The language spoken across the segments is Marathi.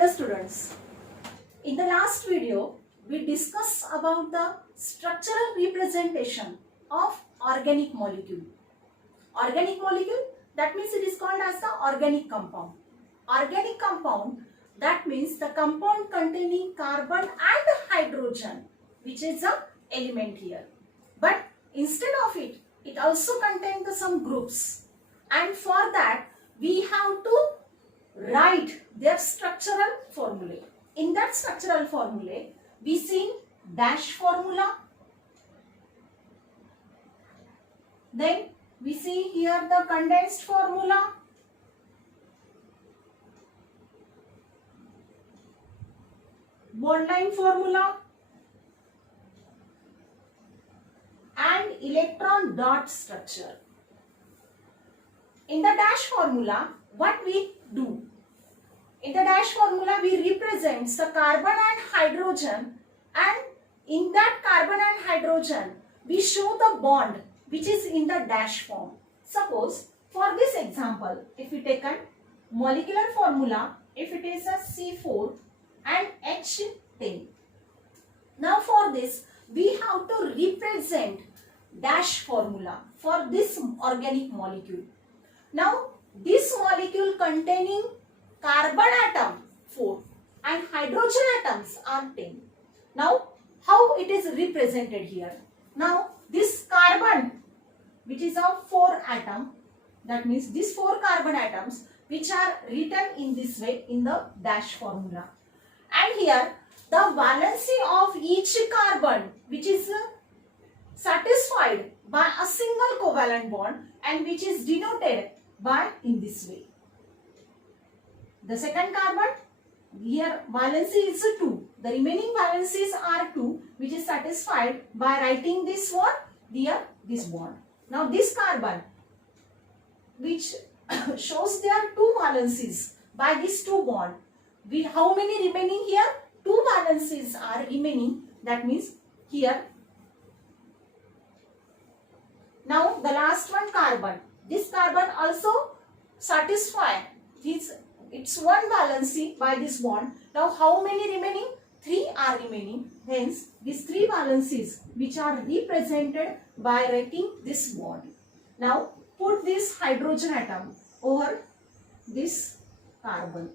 Hello students, in the last video we discussed about the structural representation of organic molecule. Organic molecule, that means it is called as the organic compound. Organic compound, that means the compound containing carbon and hydrogen, which is the element here. But instead of it, it also contains some groups, and for that we have to write their structural formulae. In that structural formulae, we see dash formula. Then we see here the condensed formula. Bond line formula. And electron dot structure. In the dash formula, what we do? In the dash formula, we represent the carbon and hydrogen, and in that carbon and hydrogen, we show the bond which is in the dash form. Suppose, for this example, if we take a molecular formula, if it is a C4 and H10. Now for this, we have to represent dash formula for this organic molecule. Now, this molecule containing carbon atom 4 and hydrogen atoms are 10. Now, how it is represented here? Now, this carbon, which is of 4 atom, that means these 4 carbon atoms which are written in this way in the dash formula. And here, the valency of each carbon which is satisfied by a single covalent bond and which is denoted by in this way. The second carbon, here valency is 2. The remaining valencies are 2, which is satisfied by writing this one, here this bond. Now this carbon, which shows there 2 valencies by these 2 bond. How many remaining here? 2 valencies are remaining. That means here. Now the last one carbon. This carbon also satisfy its 1 valency by this bond. Now how many remaining? 3 are remaining. Hence these 3 valencies which are represented by writing this bond. Now put this hydrogen atom over this carbon.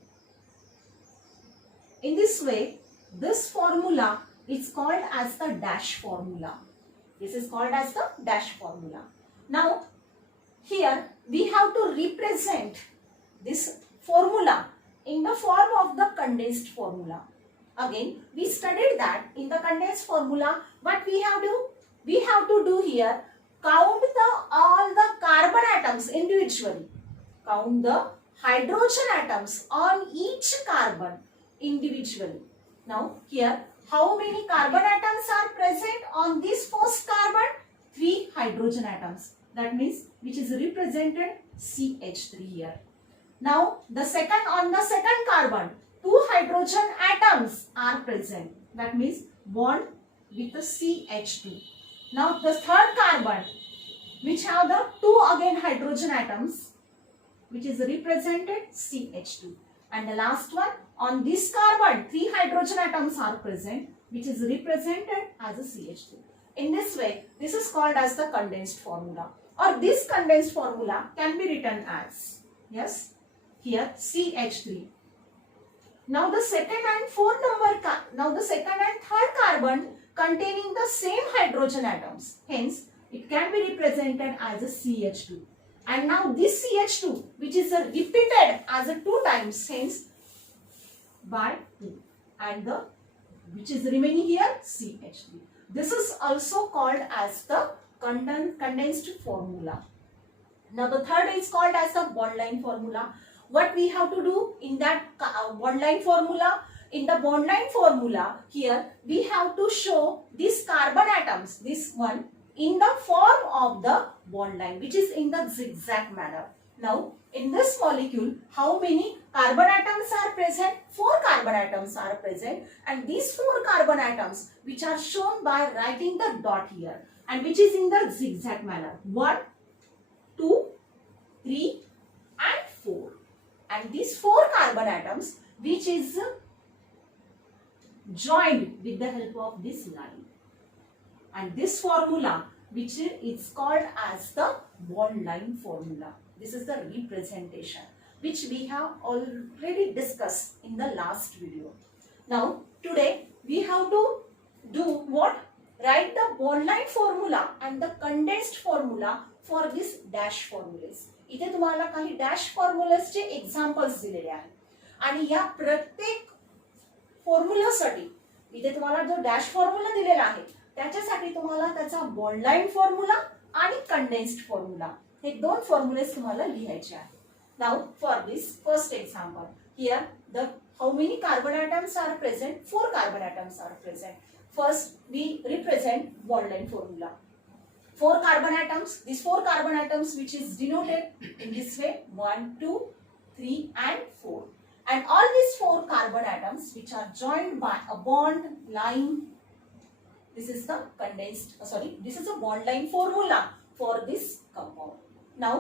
In this way, this formula is called as the dash formula. This is called as the dash formula. Now here we have to represent this formula in the form of the condensed formula. Again, we studied that in the condensed formula, what we have to do here, count all the carbon atoms individually. Count the hydrogen atoms on each carbon individually. Now here, how many carbon atoms are present on this first carbon? 3 hydrogen atoms. That means which is represented CH3 here. Now on the second carbon, 2 hydrogen atoms are present. That means bond with the CH2. Now the third carbon, which have the 2 again hydrogen atoms, which is represented CH2. And the last one, on this carbon, 3 hydrogen atoms are present, which is represented as a CH2. In this way, this is called as the condensed formula, or this condensed formula can be written as, yes, here CH3. Now the second and third carbon containing the same hydrogen atoms, hence it can be represented as a CH2. And now this CH2, which is repeated as a 2 times, hence by 2, and the which is remaining here CH3. This is also called as the condensed formula. Now the third is called as the bond line formula. What we have to do in that bond line formula? In the bond line formula, here we have to show these carbon atoms, this one, in the form of the bond line, which is in the zigzag manner. Now in this molecule, how many carbon atoms are present? 4 carbon atoms are present, and these 4 carbon atoms which are shown by writing the dot here, and which is in the zigzag manner. 1, 2, 3 and 4. And these 4 carbon atoms which is joined with the help of this line. And this formula, which is called as the bond line formula. This is the representation which we have already discussed in the last video. Now today we have to do what? Write the bond line formula and the condensed formula for this dash formulas. इथे तुम्हाला काही dash formulas चे examples दिलेले आहेत आणि या प्रत्येक फॉर्म्युलासाठी इथे तुम्हाला जो डॅश फॉर्म्युला दिलेला आहे त्याच्यासाठी तुम्हाला त्याचा बॉन्ड लाइन फॉर्म्युला आणि कंडेन्स्ड फॉर्म्युला हे दोन फॉर्म्युलेस तुम्हाला लिहायचे आहेत. Now for this first example here the how many carbon atoms are present? 4 carbon atoms are present. First we represent bond line formula. 4 carbon atoms, these 4 carbon atoms which is denoted in this way 1 2 3 and 4, and all these 4 carbon atoms which are joined by a bond line. This is the this is a bond line formula for this compound. Now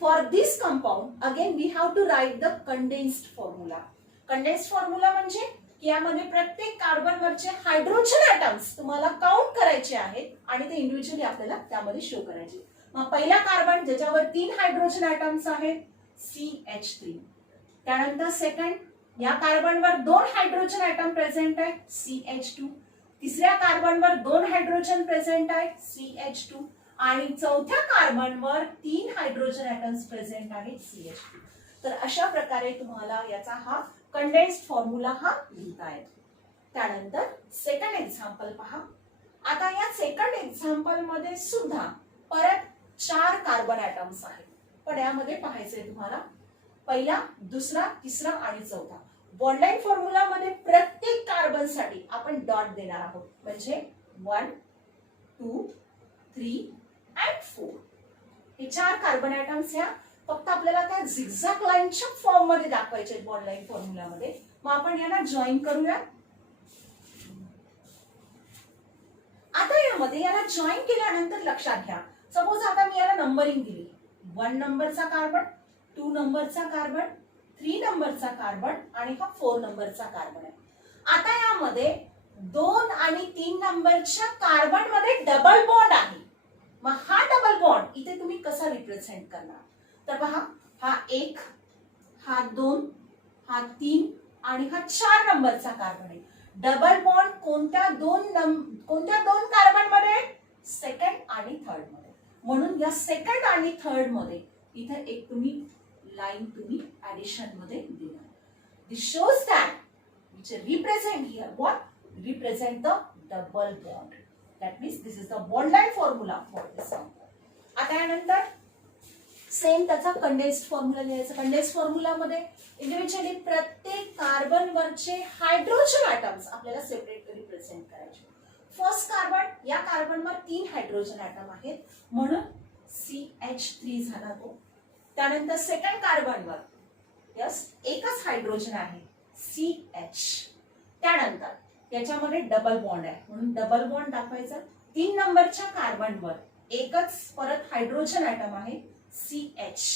for this compound again we have to write the condensed formula. Condensed formula म्हणजे यामध्ये प्रत्येक कार्बन वरचे हायड्रोजन ॲटम्स तुम्हाला काउंट करायचे आहेत आणि ते इंडिव्हिज्युअली आपल्याला त्यामध्ये शो करायचे. मग पहिला कार्बन ज्याच्यावर 3 हायड्रोजन ॲटम्स आहेत CH3. त्यानंतर सेकंड या कार्बनवर 2 हायड्रोजन ॲटम प्रेझेंट आहे CH2. तिसऱ्या कार्बनवर 2 हायड्रोजन प्रेझेंट आहे CH2 आणि चौथ्या कार्बनवर 3 हायड्रोजन ॲटम्स प्रेझेंट आहेत CH2. तर अशा प्रकारे तुम्हाला याचा हा कंडेन्स्ड फॉर्म्युला हा लिहिता येतो. त्यानंतर सेकंड एक्झाम्पल पहा. आता या सेकंड एक्झाम्पल मध्ये सुद्धा परत 4 कार्बन ॲटम्स आहेत, पण यामध्ये पाहायचंय तुम्हाला पहिला, दुसरा, तिसरा आणि चौथा. बॉन्ड लाइन फॉर्म्युला मध्ये प्रत्येक कार्बन साठी आपण डॉट देणार आहोत, म्हणजे 1 2 3 and 4 हे 4 कार्बन ॲटम्स ह्या फक्त आपल्याला त्या झिगझॅग लाईनच्या फॉर्म मध्ये दाखवायचे बॉन्ड लाइन फॉर्म्युला मध्ये. मग आपण यांना जॉईन करूया. आता यामध्ये याला जॉईन केल्यानंतर लक्षात घ्या, सपोज आता मी याला नंबरिंग दिली, 1 नंबरचा कार्बन, 2 नंबरचा कार्बन, 3 नंबरचा कार्बन आणि हा 4 नंबरचा कार्बन आहे. आता यामध्ये 2 आणि 3 नंबरच्या कार्बन मध्ये डबल बॉन्ड आहे. मग हा डबल बॉन्ड इथे तुम्ही कसा रिप्रेझेंट करणार? तर पहा, हा 1, हा 2, हा 3 आणि हा 4 नंबरचा कार्बन आहे. डबल बॉन्ड कोणत्या दोन कार्बन मध्ये? सेकंड आणि थर्ड मध्ये. म्हणून या सेकंड आणि थर्ड मध्ये इथे एक तुम्ही लाईन तुम्ही ऍडिशन मध्ये देणार. This shows that which represent here what? Represent the double bond. That means this is the bond line formula for this compound. आता यानंतर सेम त्याचा कंडेन्स्ड फॉर्म्युला लिहायचा. कंडेन्स्ड फॉर्म्युला मध्ये इंडिव्हिज्युअली प्रत्येक कार्बन वरचे हायड्रोजन ॲटम्स आपल्याला सेपरेट रिप्रेझेंट करायचे. फर्स्ट कार्बन, या कार्बनवर 3 हायड्रोजन ॲटम आहेत म्हणून CH3 झाला तो. त्यानंतर सेकंड कार्बनवर एकच हायड्रोजन आहे CH. त्यानंतर याच्यामध्ये डबल बॉन्ड आहे म्हणून डबल बॉन्ड दाखवायचा. 3 नंबरच्या कार्बनवर एकच परत हायड्रोजन ॲटम आहे CH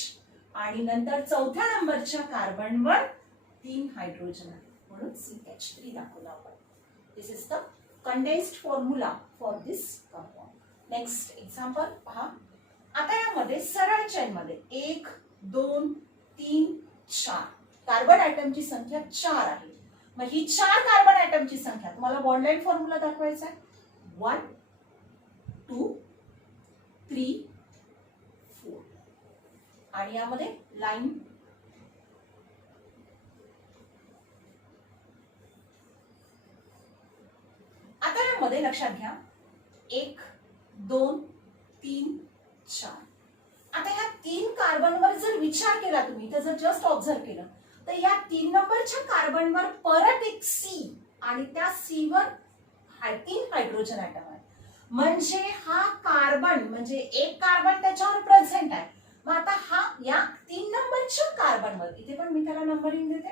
आणि नंतर चौथ्या नंबरच्या कार्बनवर 3 हायड्रोजन आहे म्हणून CH3 दाखवला आपण. This is the condensed formula for this compound. Next example पहा. आता यामध्ये सरळ चेन मध्ये 1 2 3 4 कार्बन ॲटमची संख्या 4 आहे. मग ही 4 कार्बन ॲटमची संख्या तुम्हाला बॉन्ड लाइन फॉर्म्युला दाखवायचा आहे. 1 2 3 4 आणि यामध्ये लाईन आता यामध्ये लक्षात घ्या 1 2 3 4. आता ह्या 3 कार्बनवर जर विचार केला तुम्ही तर जर जस्ट ऑब्झर्व केलं तर या 3 नंबरच्या कार्बनवर परत एक C आणि त्या C वर 3 हायड्रोजन ॲटम आहे. म्हणजे हा कार्बन म्हणजे एक कार्बन त्याच्यावर प्रेझेंट आहे. मग आता हा या 3 नंबरच्या कार्बनवर इथे पण मी त्याला नंबरिंग देते.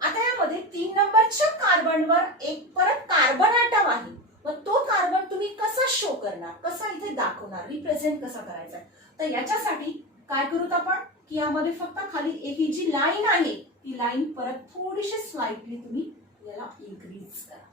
आता यामध्ये 3 नंबरच्या कार्बनवर एक परत कार्बन ॲटम आहे. मग तो कार्बन तुम्ही कसा शो करणार, कसा इथे दाखवणार, रिप्रेझेंट कसा करायचा? तर याच्यासाठी काय करूत आपण की यामध्ये फक्त खाली ही जी लाईन आहे ती लाईन परत थोडीशी स्लाइटली तुम्ही याला इन्क्रीज करा.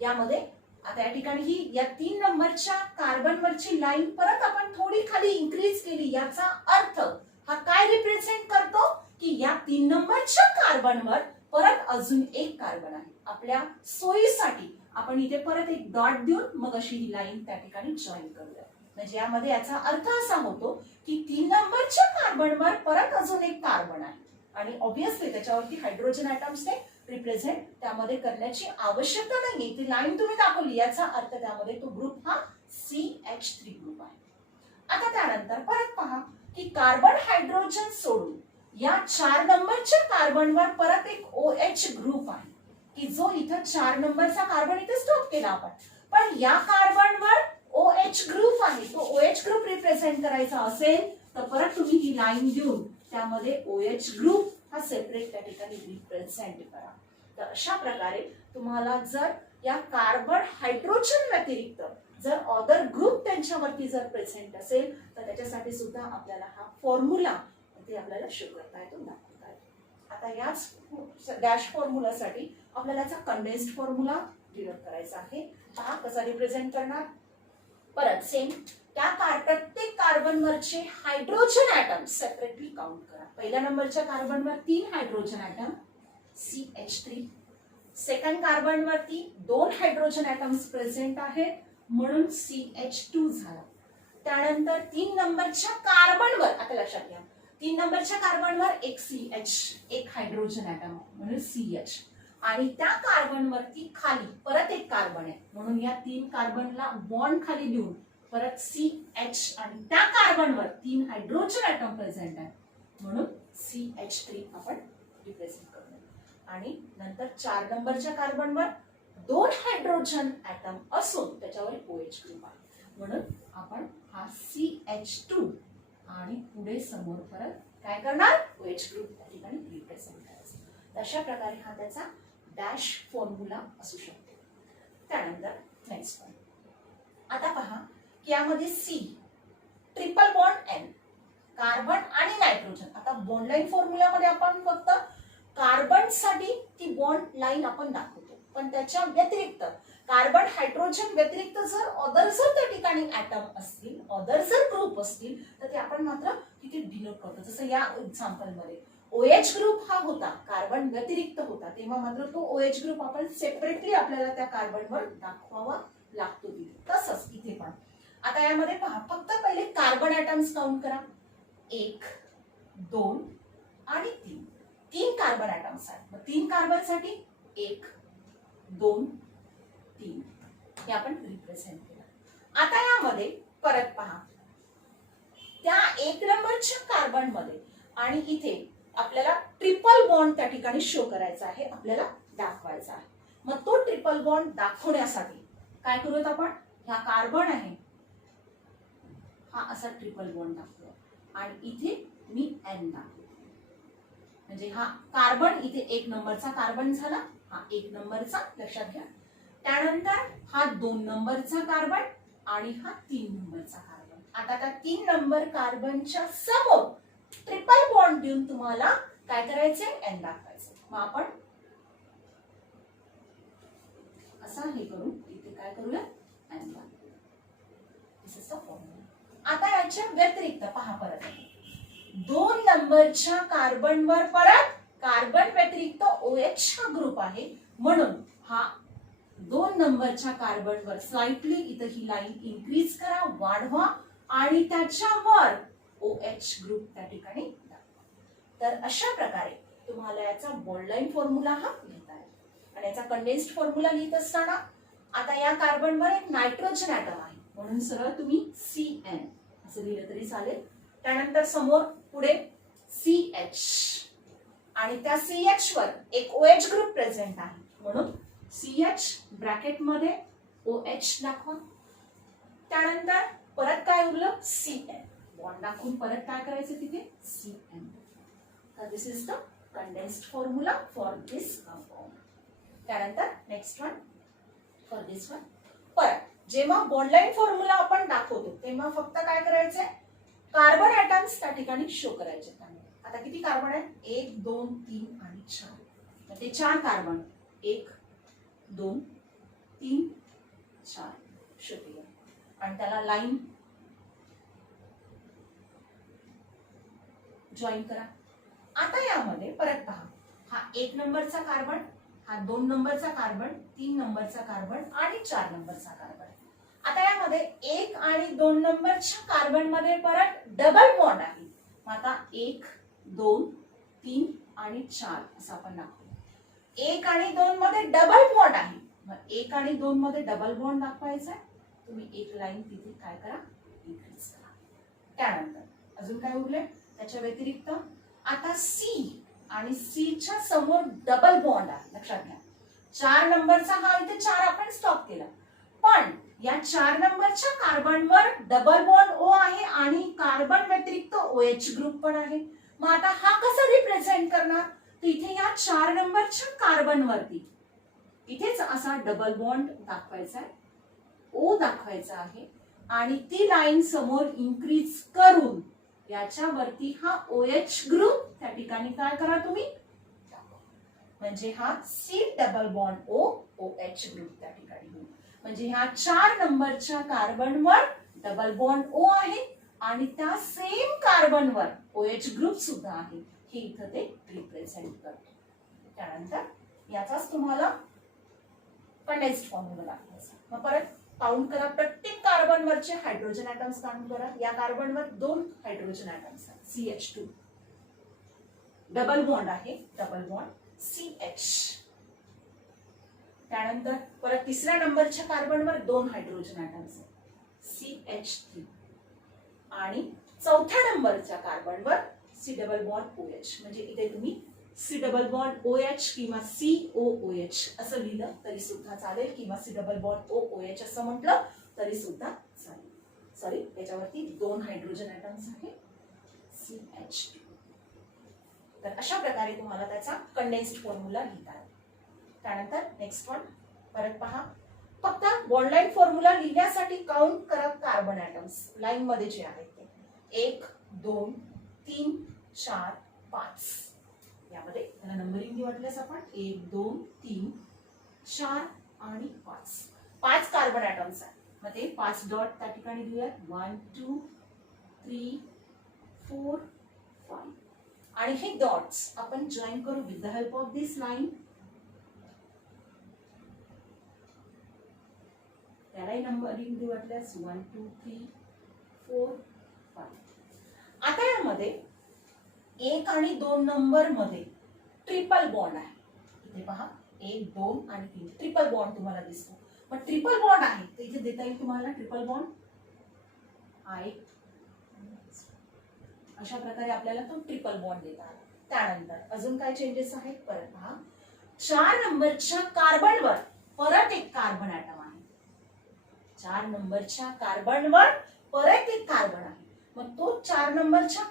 यामध्ये आता या ठिकाणी ही या 3 नंबरच्या कार्बनवरची लाईन परत आपण थोडी खाली इन्क्रीज केली. याचा अर्थ हा काय रिप्रेझेंट करतो की या 3 नंबरच्या कार्बनवर परत अजून एक कार्बन आहे. आपल्या सोयीसाठी आपण इथे परत एक डॉट देऊन मग अशी ही लाईन त्या ठिकाणी जॉईन करूया. म्हणजे यामध्ये याचा अर्थ असा होतो की 3 नंबरच्या कार्बनवर परत अजून एक कार्बन आहे आणि ऑब्विसली त्याच्यावरती हायड्रोजन ॲटम्सने रिप्रेझेंट त्यामध्ये करण्याची आवश्यकता नाहीये. ती लाईन तुम्ही दाखवली याचा अर्थ त्यामध्ये तो ग्रुप हा CH3 ग्रुप आहे. आता त्यानंतर परत पहा की कार्बन हायड्रोजन सोडून या 4 नंबरच्या कार्बनवर परत एक OH ग्रुप आहे की जो इथं 4 नंबरचा कार्बन इथे स्टॉप केला आपण. पण या कार्बनवर OH ग्रुप आहे. तो OH ग्रुप रिप्रेझेंट करायचा असेल तर परत तुम्ही ही लाईन देऊन त्यामध्ये OH ग्रुप हा सेपरेट त्या ठिकाणी रिप्रेझेंट करा. तर अशा प्रकारे तुम्हाला जर या कार्बन हायड्रोजन व्यतिरिक्त जर अदर ग्रुप त्यांच्यावरती जर प्रेझेंट असेल तर त्याच्यासाठी सुद्धा आपल्याला हा फॉर्म्युला ते आपल्याला शो करता येतो, दाखवता येतो. आता याच डॅश फॉर्म्युलासाठी आपल्याला याचा कंडेन्स्ड फॉर्म्युला डिराईव्ह करायचा आहे. पहा कसा रिप्रेझेंट करणार. परत सेम त्या प्रत्येक कार्बनवरचे हायड्रोजन ॲटम सेपरेटली काउंट करा. पहिल्या नंबरच्या कार्बनवर 3 हायड्रोजन ॲटम CH3. सेकंड कार्बनवरती 2 हायड्रोजन ॲटम्स प्रेझेंट आहेत म्हणून CH2 झाला. त्यानंतर 3 नंबरच्या कार्बनवर आता लक्षात घ्या 3 नंबरच्या कार्बनवर एक CH एक हायड्रोजन ॲटम म्हणून CH आणि त्या कार्बनवरती खाली परत एक कार्बन आहे म्हणून या 3 कार्बनला बॉन्ड खाली देऊन परत CH आणि त्या कार्बनवर 3 हायड्रोजन ॲटम प्रेझेंट आहे म्हणून CH3 आपण रिप्रेझेंट करू. आणि नंतर 4 नंबरच्या कार्बनवर 2 हायड्रोजन ॲटम असून त्याच्यावर OH ग्रुप आहे म्हणून आपण हा CH2 आणि पुढे समोर परत काय करणार OH ग्रुप त्या ठिकाणी रिप्रेझेंट करायचा. अशा प्रकारे हा त्याचा डॅश फॉर्म्युला असू शकतो. त्यानंतर नेक्स्ट वन. आता पहा की यामध्ये C triple bond N carbon आणि नायट्रोजन. आता बॉन्ड लाईन फॉर्म्युलामध्ये आपण फक्त कार्बन साठी ती बॉन्ड लाईन आपण दाखवतो पण त्याच्या व्यतिरिक्त कार्बन हायड्रोजन व्यतिरिक्त जर अदर जर त्या ठिकाणी ॲटम असतील अदर जर ग्रुप असतील तर ते आपण मात्र तिथे डिनोट करतो. जसं या एक्झाम्पल मध्ये OH ग्रुप हा होता कार्बन व्यतिरिक्त होता तेव्हा मात्र तो OH ग्रुप आपण सेपरेटली आपल्याला त्या कार्बनवर दाखवावा लागतो. तसंच इथे पण आता यामध्ये पहा फक्त पहिले कार्बन ॲटम्स काउंट करा. 1 2 आणि 3 3 कार्बन ॲटम्स आहेत. मग 3 कार्बन साठी 1 2 3 हे आपण रिप्रेझेंट केलं. आता यामध्ये परत पहा त्या 1 नंबरच्या कार्बन मध्ये आणि इथे आपल्याला ट्रिपल बॉन्ड त्या ठिकाणी शो करायचा आहे आपल्याला दाखवायचा आहे. मग तो ट्रिपल बॉन्ड दाखवण्यासाठी काय करूयात आपण हा कार्बन आहे हा असा ट्रिपल बॉन्ड दाखवूया आणि इथे मी N दाखवतो. म्हणजे हा कार्बन इथे 1 नंबरचा कार्बन झाला हा 1 नंबरचा लक्षात घ्या. त्यानंतर हा 2 नंबरचा कार्बन आणि हा 3 नंबरचा कार्बन. आता त्या 3 नंबर कार्बनच्या समोर ट्रिपल बॉन्ड देऊन तुम्हाला काय करायचंय N दाखवायचं. मग आपण असं हे करू इथे काय करूया N दाखवूया. This is the formula. आता याच्या व्यतिरिक्त पहा परत 2 नंबरच्या कार्बनवर परत कार्बन व्यतिरिक्त OH हा ग्रुप आहे म्हणून हा 2 नंबरच्या कार्बनवर स्लाइटली इथं ही लाईन इन्क्रीज करा वाढवा आणि त्याच्यावर OH ग्रुप त्या ठिकाणी दाखवा. तर अशा प्रकारे तुम्हाला याचा बॉन्ड लाईन फॉर्म्युला हा लिहिता येईल. आणि याचा कंडेन्स्ड फॉर्म्युला लिहित असताना आता या कार्बनवर एक नायट्रोजन ॲटम आहे म्हणून सरळ तुम्ही CN असं लिहिलं तरी चालेल. त्यानंतर समोर पुढे CH आणि त्या CH वर एक OH ग्रुप प्रेझेंट आहे म्हणून CH ब्रॅकेट मध्ये OH दाखवा. त्यानंतर परत काय उरलं CN बॉन्ड दाखवून परत काय करायचं तिथे CN. तर this is the condensed formula for this compound. त्यानंतर next one for this one. परत जेव्हा बॉन्ड लाईन फॉर्म्युला आपण दाखवतो तेव्हा फक्त काय करायचंय कार्बन ॲटम्स त्या ठिकाणी शो करायचे. आता किती कार्बन आहेत 1 2 3 आणि आणि 4. ते 4 कार्बन 1 2 3 4 शोधूया आणि त्याला लाईन जॉईन करा. आता यामध्ये परत पहा, हा 1 नंबरचा कार्बन, हा 2 नंबरचा कार्बन, 3 नंबरचा कार्बन आणि 4 नंबरचा कार्बन. आता यामध्ये 1 आणि 2 नंबरच्या कार्बन मध्ये परत डबल बॉन्ड आहे. मग आता 1 2 3 आणि 4 असं आपण दाखवू. 1 आणि 2 मध्ये डबल बॉन्ड आहे. मग 1 आणि 2 मध्ये डबल बॉन्ड दाखवायचा आहे. तुम्ही एक लाईन तिथे काय करा, इन्क्रीज करा. त्यानंतर अजून काय उरले त्याच्या व्यतिरिक्त, आता सी आणि सी च्या समोर डबल बॉन्ड आहे. लक्षात घ्या, 4 नंबरचा हा इथे 4 आपण स्टॉप केला, पण या 4 नंबरच्या कार्बनवर डबल बॉन्ड ओ आहे आणि कार्बन व्यतिरिक्त OH ग्रुप पण आहे. मग आता हा कसा रिप्रेझेंट करणार, तर इथे या 4 नंबरच्या कार्बन वरती इथेच असा डबल बॉन्ड दाखवायचा आहे, ओ दाखवायचा आहे आणि ती लाईन समोर इन्क्रीज करून याच्यावरती हा OH ग्रुप त्या ठिकाणी काय करा तुम्ही, म्हणजे हा C double bond O OH group त्या ठिकाणी होईल. म्हणजे ह्या 4 नंबरच्या कार्बनवर डबल बॉन्ड O आहे आणि त्या सेम कार्बनवर OH ग्रुप सुद्धा आहे. हे इथं ते रिप्रेझेंट करतो. त्यानंतर याचाच तुम्हाला कंडेन्स्ड फॉर्म्युला दाखवायचा. मग परत काउंट करा, प्रत्येक कार्बनवरचे हायड्रोजन ॲटम्स काउंट करा. या कार्बनवर 2 हायड्रोजन ॲटम्स आहेत, CH2 डबल बॉन्ड आहे, डबल बॉन्ड CH. त्यानंतर परत तिसऱ्या नंबरच्या कार्बनवर 2 हायड्रोजन ॲटम्स आहेत, CH3 आणि चौथ्या नंबरच्या कार्बनवर C डबल बॉन्ड OH. म्हणजे इथे तुम्ही C डबल बॉन्ड OH किंवा COOH असं लिहिलं तरी सुद्धा चालेल, किंवा C डबल बॉन्ड OOH असं म्हटलं तरी सुद्धा चालेल. सॉरी, त्याच्यावरती 2 हायड्रोजन ॲटम्स आहे, CH2. तर अशा प्रकारे तुम्हाला त्याचा कंडेन्स्ड फॉर्म्युला लिहिता येईल. त्यानंतर नेक्स्ट वन परत पहा, फक्त बॉन्ड लाईन फॉर्म्युला लिहिण्यासाठी काउंट करा कार्बन ॲटम्स लाईन मध्ये जे आहेत ते 1 2 3 4 5. यामध्ये त्याला नंबरिंग देऊ वाटल्यास आपण 1 2 3 4 आणि 5. 5 कार्बन ॲटम्स आहेत. मग ते 5 डॉट त्या ठिकाणी देऊयात, 1 2 3 4 5. आणि हे डॉट्स आपण जॉईन करू with the help of this line. त्यालाही नंबरिंग देऊ वाटल्यास 1 2 3 4 5. आता यामध्ये 1 आणि 2 नंबर मध्ये ट्रिपल बॉन्ड आहे. इथे पहा 1 2 आणि 3 ट्रिपल बॉन्ड तुम्हाला दिसतो. मग ट्रिपल बॉन्ड आहे तर इथे देता येईल तुम्हाला ट्रिपल बॉन्ड हा एक. अशा प्रकारे आपल्याला तो ट्रिपल बॉन्ड देता आला. त्यानंतर अजून काय चेंजेस आहेत परत पहा, 4 नंबरच्या कार्बनवर परत एक कार्बन ॲटम आहे. 4 नंबरच्या कार्बनवर परत एक कार्बन आहे. मग तो 4 नंबरच्या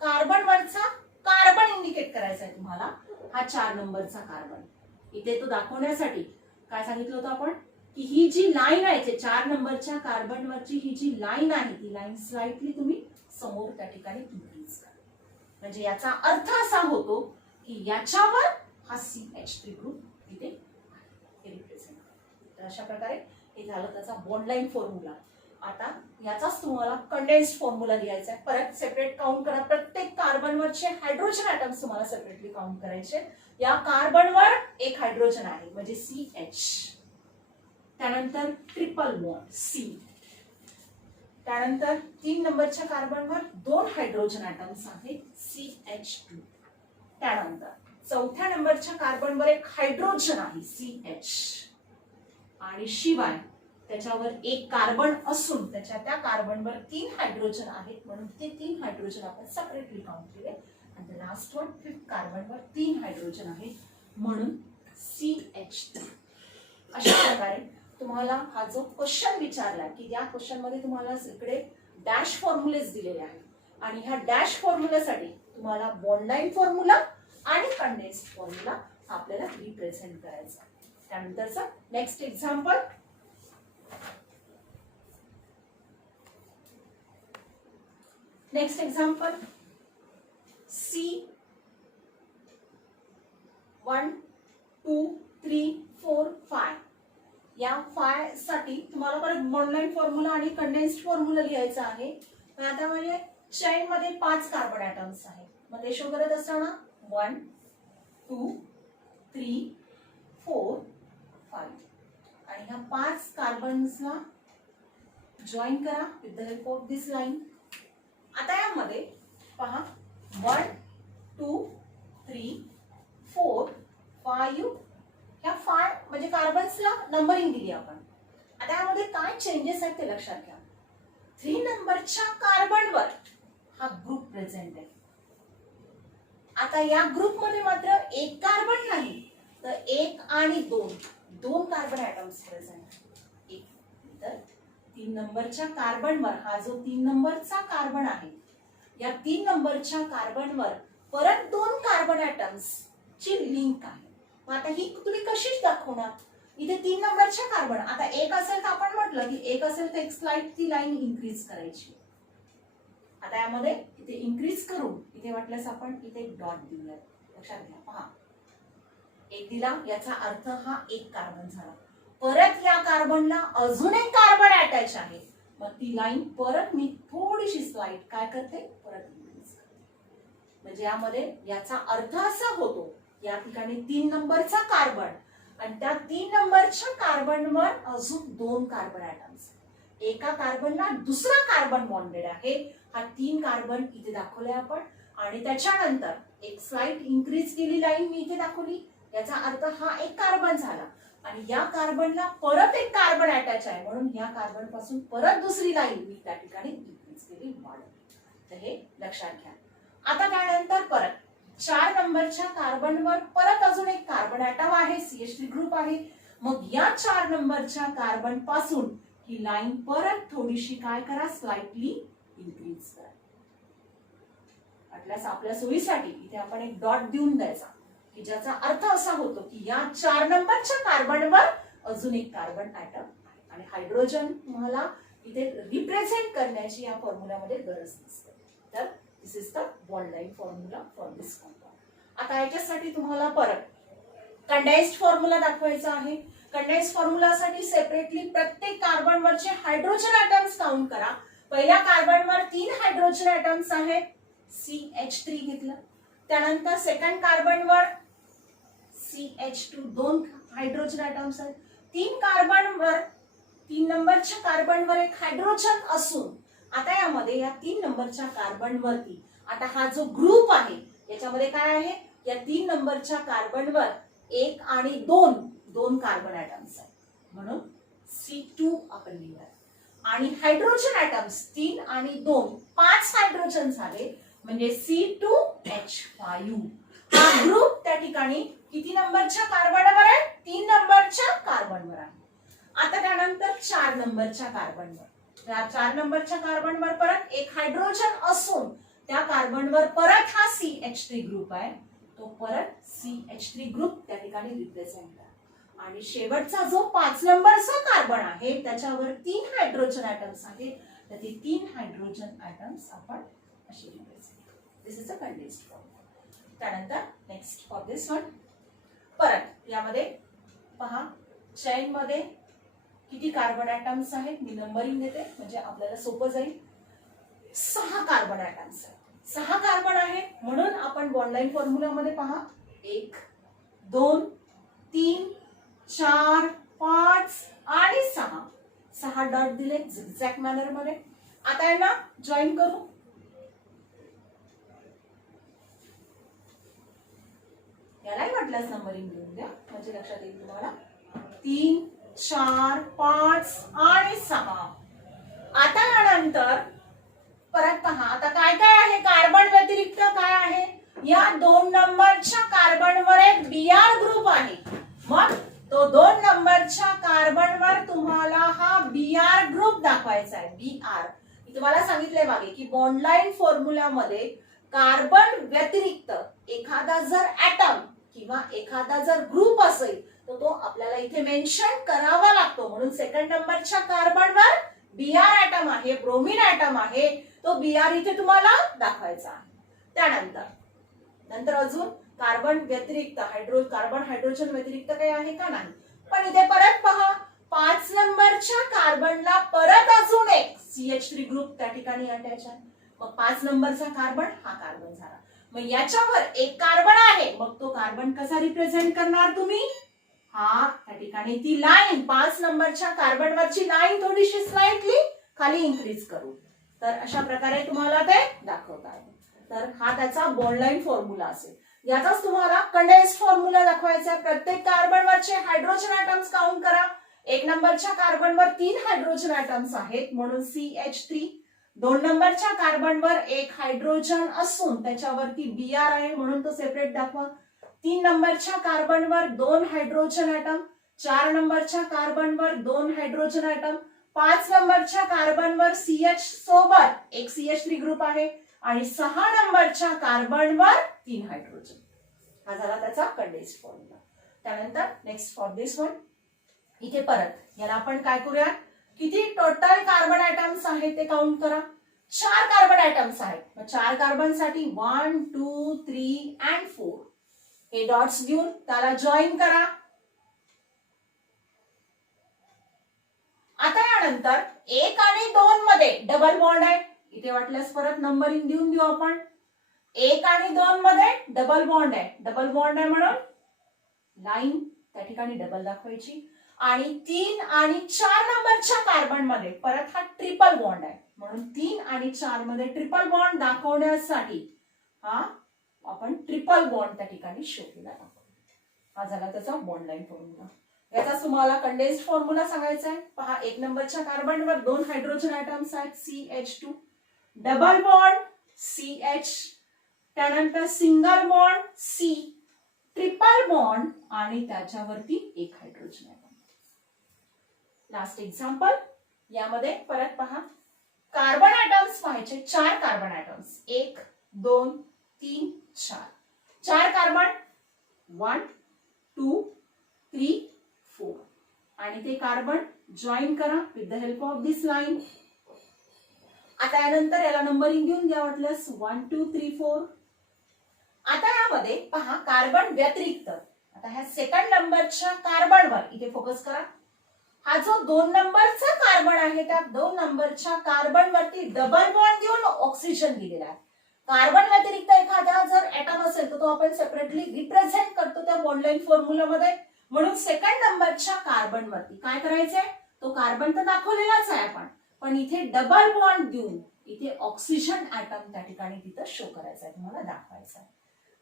कार्बनवरचा कार्बन इंडिकेट करायचा आहे तुम्हाला, हा 4 नंबरचा कार्बन. इथे तो दाखवण्यासाठी काय सांगितलं होतं आपण, की ही जी लाईन आहे 4 नंबरच्या कार्बनवरची ही जी लाईन आहे ती लाईन स्लाइटली तुम्ही समोर त्या ठिकाणी इन्क्रीज करा. म्हणजे याचा अर्थ असा होतो की याच्यावर हा CH3 ग्रुप इथे रिप्रेझेंट करतो. तर अशा प्रकारे हे झालं त्याचा बॉन्ड लाईन फॉर्म्युला. आता याचाच तुम्हाला कंडेन्स्ड फॉर्म्युला लिहायचा आहे. परत सेपरेट काउंट करा, प्रत्येक कार्बनवरचे हायड्रोजन ॲटम्स तुम्हाला सेपरेटली काउंट करायचे. या कार्बनवर एक हायड्रोजन आहे म्हणजे CH. त्यानंतर ट्रिपल बॉन्ड C. त्यानंतर 3 नंबरच्या कार्बनवर 2 हायड्रोजन ॲटम्स आहेत CH2. त्यानंतर चौथ्या नंबरच्या कार्बनवर एक हायड्रोजन आहे CH आणि शिवाय त्याच्यावर एक कार्बन असून त्या कार्बनवर 3 हायड्रोजन आहेत म्हणून ते 3 हायड्रोजन आपण सेपरेटली काउंट केले. आणि लास्ट वन 5th कार्बनवर 3 हायड्रोजन आहेत म्हणून CH3. अशा प्रकारे तुम्हाला हा जो क्वेश्चन विचारला की या क्वेश्चन मध्ये तुम्हाला इकडे डॅश फॉर्म्युलेज दिलेले आहेत आणि ह्या डॅश फॉर्म्युलासाठी तुम्हाला बॉन्ड लाईन फॉर्म्युला आणि कंडेन्स्ड फॉर्म्युला आपल्याला रिप्रेझेंट करायचा. त्यानंतरचा नेक्स्ट एक्झाम्पल, 1 2 3 4 5 या 5 साठी तुम्हाला परत ऑनलाईन फॉर्म्युला आणि कंडेन्स्ड फॉर्म्युला लिहायचा आहे. पण आता म्हणजे चेन मध्ये 5 कार्बन ॲटम्स आहेत. मग ते शो करत असताना 1 2 3 4 5 आणि ह्या 5 कार्बन्सला जॉईन करा with the help of this line. आता यामध्ये पहा 1 2 3 4 5 ह्या 5 म्हणजे कार्बन्सला नंबरिंग दिली आपण. आता यामध्ये काय चेंजेस आहेत ते लक्षात घ्या. 3 नंबरच्या कार्बनवर हा ग्रुप प्रेझेंट आहे. आता या ग्रुपमध्ये मात्र एक कार्बन नाही तर 1 आणि 2 कार्बन ॲटम्स प्रेझेंट आहेत. तर 3 नंबरच्या कार्बनवर हा जो 3 नंबरचा कार्बन आहे या 3 नंबरच्या कार्बनवर परत 2 कार्बन ॲटम्स ची लिंक आहे. मग आता ही तुम्ही कशी दाखवणार. इथे 3 नंबरच्या कार्बन आता 1 असेल तर आपण म्हटलं की 1 असेल तर एक स्लाइड ती लाईन इन्क्रीज करायची. आता यामध्ये इथे इन्क्रीज करून इथे वाटल्यास आपण इथे डॉट देऊया. लक्षात घ्या पहा 1 दिला याचा अर्थ हा एक कार्बन झाला. परत या कार्बनला अजून एक कार्बन अटॅच आहे. मग ती लाईन परत मी थोडीशी स्लाइड काय करते परत इन्क्रीज करते. म्हणजे यामध्ये याचा अर्थ असा होतो या ठिकाणी 3 नंबरचा कार्बन आणि त्या 3 नंबरच्या कार्बनवर अजून 2 कार्बन ॲटम्स. एका कार्बनला दुसरा कार्बन बॉन्डेड आहे. हा 3 कार्बन इथे दाखवले आपण आणि त्याच्यानंतर एक स्लाइड इन्क्रीज केली लाईन मी इथे दाखवली. याचा अर्थ हा एक कार्बन झाला आणि या कार्बनला परत एक कार्बन अटॅच आहे म्हणून या कार्बन पासून परत दुसरी लाईन मी त्या ठिकाणी इन्क्रीज केली वाढवली. तर हे लक्षात घ्या. आता त्यानंतर परत 4 नंबरच्या कार्बनवर परत अजून एक कार्बन ॲटम आहे CH3 ग्रुप आहे. मग या 4 नंबरच्या कार्बन पासून ही लाईन परत थोडीशी काय करा स्लाइटली इन्क्रीज करा. वाटल्यास आपल्या सोयीसाठी इथे आपण एक डॉट देऊन द्यायचा की ज्याचा अर्थ असा होतो की या 4 नंबरच्या कार्बनवर अजून एक कार्बन ॲटम आहे आणि हायड्रोजन तुम्हाला इथे रिप्रेझेंट करण्याची या फॉर्म्युलामध्ये गरज नसते. तर this is the bond line formula for this compound. आता याच्यासाठी तुम्हाला परत कंडेन्स्ड फॉर्म्युला दाखवायचा आहे. कंडेन्स्ड फॉर्म्युलासाठी सेपरेटली प्रत्येक कार्बनवरचे हायड्रोजन ॲटम्स काउंट करा. पहिल्या कार्बनवर 3 हायड्रोजन ॲटम्स आहेत CH3 घेतलं. त्यानंतर सेकंड कार्बनवर CH2 2 हायड्रोजन ॲटम्स आहेत. 3 कार्बनवर 3 नंबरच्या कार्बनवर एक हायड्रोजन असून आता यामध्ये या 3 नंबरच्या कार्बनवरती आता हा जो ग्रुप आहे याच्यामध्ये काय आहे या 3 नंबरच्या कार्बनवर 1 आणि 2 कार्बन ॲटम्स आहेत म्हणून C2 आपण लिहिणार आणि हायड्रोजन ॲटम्स 3 आणि 2 5 हायड्रोजन झाले म्हणजे C2H5. हा ग्रुप त्या ठिकाणी किती नंबरच्या कार्बनवर आहे 3 नंबरच्या कार्बनवर आहे. आता त्यानंतर 4 नंबरच्या कार्बनवर त्या 4 नंबरच्या कार्बनवर परत एक हायड्रोजन असून त्या कार्बनवर परत हा CH3 ग्रुप आहे तो परत CH3 ग्रुप त्या ठिकाणी रिप्रेझेंट करा आणि शेवटचा जो 5 नंबरचा कार्बन आहे त्याच्यावर 3 हायड्रोजन ॲटम्स आहेत तर ते 3 हायड्रोजन ॲटम्स आपण असे रिप्रेझेंट करू. दिस इज अ कंडेन्स्ड फॉर्म. त्यानंतर नेक्स्ट फॉर दिस वन परत यामध्ये पहा चेन मध्ये किती कार्बन ॲटम्स आहेत मी नंबरिंग देते म्हणजे आपल्याला सोपं जाईल. 6 कार्बन ॲटम्स आहेत. 6 कार्बन आहेत म्हणून आपण बॉन्ड लाईन फॉर्म्युलामध्ये पहा 1 2 3 4 5 आणि 6 डॉट दिले झिगझॅग मॅनर मध्ये. आता यांना जॉईन करू. यालाही वाटल्यास नंबरिंग देऊन द्या म्हणजे लक्षात येईल तुम्हाला. 3 4 5 आणि 6. आता यानंतर परत पहा आता काय काय आहे कार्बन व्यतिरिक्त काय आहे या 2 नंबरच्या कार्बनवर एक Br ग्रुप आहे. मग तो 2 नंबरच्या कार्बनवर तुम्हाला हा Br ग्रुप दाखवायचा आहे. Br मी तुम्हाला सांगितले मागे की बॉन्ड लाईन फॉर्म्युलामध्ये कार्बन व्यतिरिक्त एखादा जर ॲटम किंवा एखादा जर ग्रुप असेल तर तो आपल्याला इथे मेन्शन करावा लागतो म्हणून सेकंड नंबरच्या कार्बनवर Br ॲटम आहे ब्रोमीन ॲटम आहे तो Br इथे तुम्हाला दाखवायचा आहे. त्यानंतर अजून कार्बन व्यतिरिक्त कार्बन हायड्रोजन व्यतिरिक्त काही आहे का नाही. पण इथे परत पहा 5 नंबरच्या कार्बनला परत अजून एक CH3 ग्रुप त्या ठिकाणी अटॅच आहे. मग 5 नंबरचा कार्बन हा कार्बन झाला. मग याच्यावर एक कार्बन आहे, मग तो कार्बन कसा रिप्रेझेंट करणार तुम्ही? हा त्या ठिकाणी ती लाईन 5 नंबरच्या कार्बनवरची लाईन थोडीशी स्लाइटली खाली इन्क्रीज करू. तर अशा प्रकारे तुम्हाला ते दाखवता येईल. तर हा त्याचा बॉन्ड लाईन फॉर्म्युला असेल. याचाच तुम्हाला कंडेन्स्ड फॉर्म्युला दाखवायचा आहे. प्रत्येक कार्बनवरचे हायड्रोजन ॲटम्स काउंट करा. 1 नंबरच्या कार्बनवर 3 हायड्रोजन ॲटम्स आहेत म्हणून CH3. 2 नंबरच्या कार्बनवर 1 हायड्रोजन असून त्याच्यावरती Br आहे म्हणून तो सेपरेट दाखवा. 3 नंबरच्या कार्बनवर 2 हायड्रोजन ॲटम. 4 नंबरच्या कार्बनवर 2 हायड्रोजन ॲटम. 5 नंबरच्या कार्बनवर CH सोबत एक CH3 ग्रुप आहे आणि 6 नंबरच्या कार्बनवर 3 हायड्रोजन. हा झाला त्याचा कंडेन्स्ड फॉर्म्युला. त्यानंतर नेक्स्ट फॉर दिस वन, इथे परत याला आपण काय करूया, किती टोटल कार्बन ॲटम्स आहेत ते काउंट करा. 4 कार्बन ॲटम्स आहेत. मग 4 कार्बन साठी 1 2 3 and 4 हे डॉट्स घेऊन त्याला जॉईन करा. आता यानंतर 1 आणि 2 मध्ये डबल बॉन्ड आहे. इथे वाटल्यास परत नंबरिंग देऊन देऊ आपण. 1 आणि 2 मध्ये डबल बॉन्ड आहे. डबल बॉन्ड आहे म्हणून लाईन त्या ठिकाणी डबल दाखवायची. आणि 3 आणि 4 नंबरच्या कार्बन मध्ये परत हा ट्रिपल बॉन्ड आहे म्हणून 3 आणि 4 मध्ये ट्रिपल बॉन्ड दाखवण्यासाठी हा आपण ट्रिपल बॉन्ड त्या ठिकाणी शो केला दाखवतो. हा झाला त्याचा बॉन्ड लाईन फॉर्म्युला. याचा तुम्हाला कंडेन्स्ड फॉर्म्युला सांगायचा आहे. पहा 1 नंबरच्या कार्बनवर 2 हायड्रोजन ॲटम्स आहेत CH2, डबल बॉन्ड CH, त्यानंतर single bond C, triple bond आणि त्याच्यावरती 1 हायड्रोजन ॲटम. लास्ट एक्झाम्पल, यामध्ये परत पहा कार्बन ॲटम्स पाहायचे. 4 कार्बन ॲटम्स 1 2 3 4. 4 कार्बन 1 2 3 4 आणि ते कार्बन जॉईन करा with the help of this line. आता यानंतर याला नंबरिंग देऊन द्या वाटल्यास 1 2 3 4. आता यामध्ये पहा कार्बन व्यतिरिक्त, आता ह्या सेकंड नंबरच्या कार्बनवर इथे फोकस करा. हा जो 2 नंबरचा कार्बन आहे त्या 2 नंबरच्या कार्बन वरती डबल बॉन्ड देऊन ऑक्सिजन दिलेला आहे. कार्बन व्यतिरिक्त एखादा जर ॲटम असेल तर तो आपण सेपरेटली रिप्रेझेंट करतो त्या बॉन्ड लाईन फॉर्म्युला मध्ये. म्हणून सेकंड नंबरच्या कार्बन वरती काय करायचंय, तो कार्बन तर दाखवलेलाच आहे आपण, पण इथे डबल बॉन्ड देऊन इथे ऑक्सिजन ॲटम त्या ठिकाणी तिथं शो करायचा आहे, तुम्हाला दाखवायचा आहे.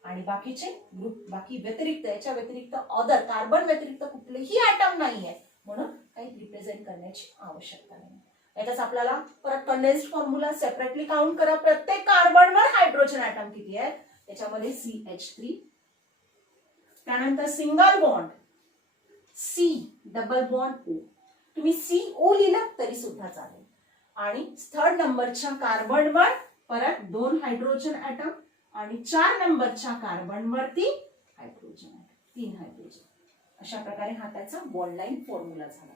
आणि बाकीचे ग्रुप बाकी व्यतिरिक्त याच्या व्यतिरिक्त अदर कार्बन व्यतिरिक्त कुठलेही ॲटम नाहीये म्हणून काही रिप्रेझेंट करण्याची आवश्यकता नाही. यातच आपल्याला परत कंडेन्स्ड फॉर्म्युला सेपरेटली काउंट करा. प्रत्येक कार्बनवर हायड्रोजन ॲटम किती आहे, त्याच्यामध्ये CH3, त्यानंतर single bond C, double bond O. तुम्ही CO लिहिलं तरी सुद्धा चालेल. आणि 3rd नंबरच्या कार्बनवर परत 2 हायड्रोजन ॲटम आणि 4 नंबरच्या कार्बनवरती हायड्रोजन ॲटम 3 हायड्रोजन. अशा प्रकारे हा त्याचा बॉन्ड लाईन फॉर्म्युला झाला.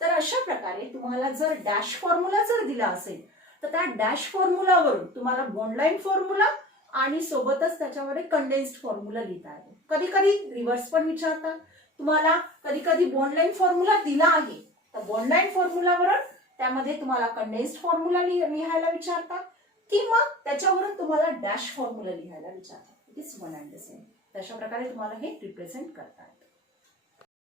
तर अशा प्रकारे तुम्हाला जर डॅश फॉर्म्युला जर दिला असेल तर त्या डॅश फॉर्म्युलावरून तुम्हाला बॉन्ड लाईन फॉर्म्युला आणि सोबतच त्याच्यावर एक कंडेन्स्ड फॉर्म्युला लिहिता येतो. कधी कधी रिव्हर्स पण विचारतात तुम्हाला. कधी कधी बॉन्ड लाईन फॉर्म्युला दिला आहे तर बॉन्ड लाईन फॉर्म्युलावरून त्यामध्ये तुम्हाला कंडेन्स्ड फॉर्म्युला लिहायला विचारतात किंवा त्याच्यावरून तुम्हाला डॅश फॉर्म्युला लिहायला विचारतात. It is one and the same. तशा प्रकारे तुम्हाला हे रिप्रेझेंट करतात.